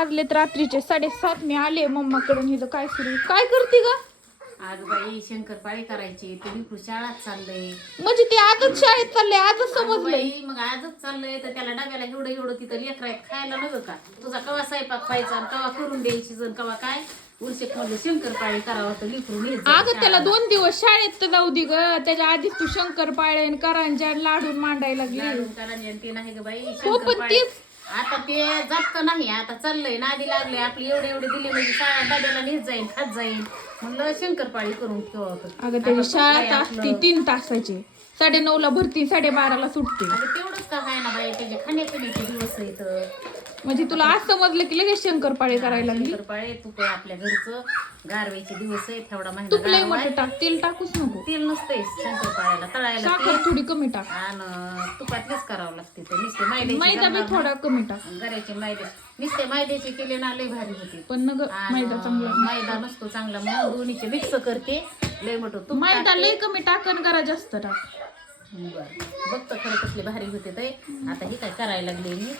वाजलेत रात्रीचे 7:30. मी आले मम्माकडून. हिथं काय सुरू काय करते ग? आज बाई शंकरपाळी करायची तुम्ही शाळात चाललंय म्हणजे ते आजच शाळेत चालले, आजच समजलंय. बाई मग आजच चाललंय तर त्याला डब्याला एवढं तिथं लेकरायत खायला नको का तुझा कवा स्वयंपाक व्हायचा आणि कवा करून द्यायची जण कवा काय उलशेक म्हणलं शंकरपाळी करावं तर लिकरून अगं त्याला 2 दिवस शाळेत तर जाऊ दे ग. त्याच्या आधीच तू शंकरपाळे आणि करंज्या लाडून मांडायला लागली. कारण ते नाही ग बाई हो पण शंकरपाळी तेच आता ते जात नाही आता चाललंय नादी लागले आपली एवढे दिले म्हणजे शाळा डब्याला नेत जाईल खात जाईल म्हणलं शंकरपाळी करून ठेवा अगं त्याची शाळा असते 3 तासाची. 9:30ला भरती 12:30ला सुटते. तेवढंच का आहे ना बाई त्याचे खाण्यापिण्याचे दिवस आहेत. म्हणजे तुला आज समजलं की लगेच शंकरपाळे करायला लागली. शंकरपाळे तूप आपल्या घरचं गारवेचे दिवस आहेत एवढा तूप लय महिना मोठं टाक, तेल टाकूच नको. तेल नसते शंकरपाळ्याला तळायला साखर थोडी कमी टाक आणि तुपातलेच करावं लागते ते नुसते मैद्याचे मैदा बी जमणार थोडा कमी टाक. नाही. गऱ्याचे मैदे नुसते मैद्याचे केले ना लय भारी होते पण नग मैदा चांगला मैदा नसतो चांगला म्हणून दोन्हीचे मिक्स करते लय मोठं तूप मैदा लय कमी टाक आणि करा जास्त टाक. बरं बघतो खरं कसले भारी होते ते आता हे काय करायला लागले मी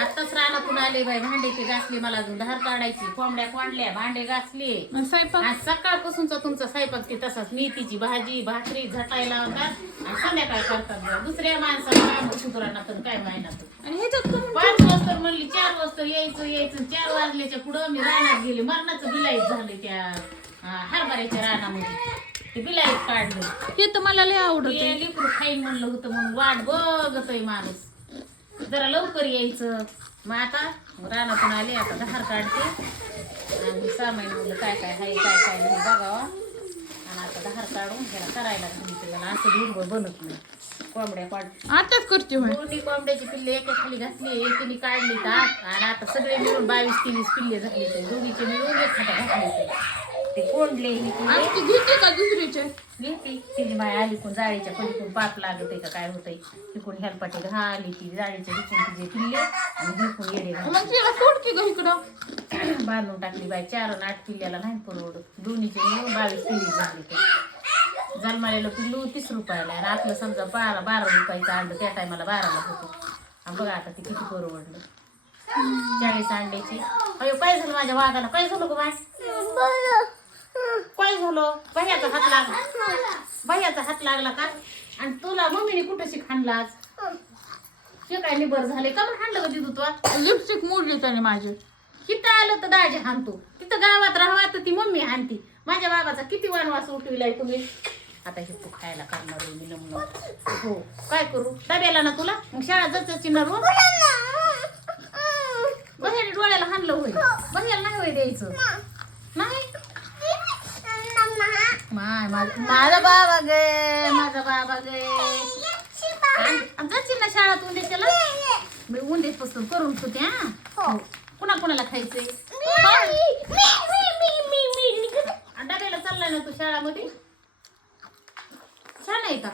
आताच रानातून आले बाई भांडे ते घासले मला अजून धार काढायची कोंबड्या कोंडल्या भांडे घासले स्वयंपाक आज सकाळपासूनचा तुमचा स्वयंपाक ते तसाच मेथीची भाजी भाकरी झटायला होतात आणि संध्याकाळ करतात बा. दुसऱ्या माणसाला काम सुधारणा तर काय महिन्यात आणि ह्याच्यात कमी 5 वाजता म्हणली 4 वाजता यायचं 4 वाजल्याच्या पुढं मी रानात गेले मरणाचं बिलाईत झाले त्या हरभऱ्याच्या रानामध्ये ते बिलाईत काढलं हे तर मला लय आवडत. ते लिकरू खाईन म्हणलं होतं म्हणून वाट बघतोय माणूस जरा लवकर यायचं मग आता रानातून आले आता धार काढते आणि सामान म्हणलं काय काय आहे काय नाही बघावा आणि आता धार काढून त्याला करायला सांगितलं त्याला असं हिरवळ बनत नाही कोंबड्या काढ आताच करते होय. दोन्ही कोंबड्याची पिल्ले एका खाली घातली एकीने काढली तर 8 आणि आता सगळे मिळून 22-23 पिल्ले झाले ते दोघीचे मिळून एक खाता घातले ते कोंडले आणि ती घेते का दुसरीचे? घेते तिने माय आली कोण जाळीच्या पलीकडून पाप लागत का काय होतंय तिकून हेलपाटे घाली ती जाळीच्या दिसून तिचे पिल्ले आणि हिकून येडे मग तिला सोड की ग इकडं. बांधून टाकली बाई 4 आणि 8 पिल्ल्याला नाही परवडत दोन्हीचे मिळून 22-23 झाले ते जन्मालेलं पिल्लू 30 रुपयाला आणि आपलं समजा 12 रुपयाचं अंड त्या टायमाला 12ला होतो आणि बघा आता ते किती परवडलं 40 अंड्याची अयो काय झालं माझ्या वाघाला काय झालं ग बाय काय झालं भैयाचा हात लागला का आणि तुला मम्मीने कुठं खाणला आज हे काय निबर झाले का म्हणून हाणलं का दिदू तू लिपस्टिक मोडली त्याने माझी. तिथं आलं तर दाजी हाणतो तिथं गावात राहावा तर ती मम्मी हाणती माझ्या बाबाचा किती वनवास उठविलाय तुम्ही आता हे तू खायला करणार मी नमन हो काय करू डब्याला ना तुला मग शाळा जायची ना रोज बहिणी डोळ्याला हाणलं होईल बहिण्याला नाही होय द्यायचं नाही माझा बाबा गे जायची ना शाळात उंदे त्याला मी उंदे पासून करून ठेवते हा कुणाला खायचंय डब्याला चाललाय ना तू शाळामध्ये छान आहे का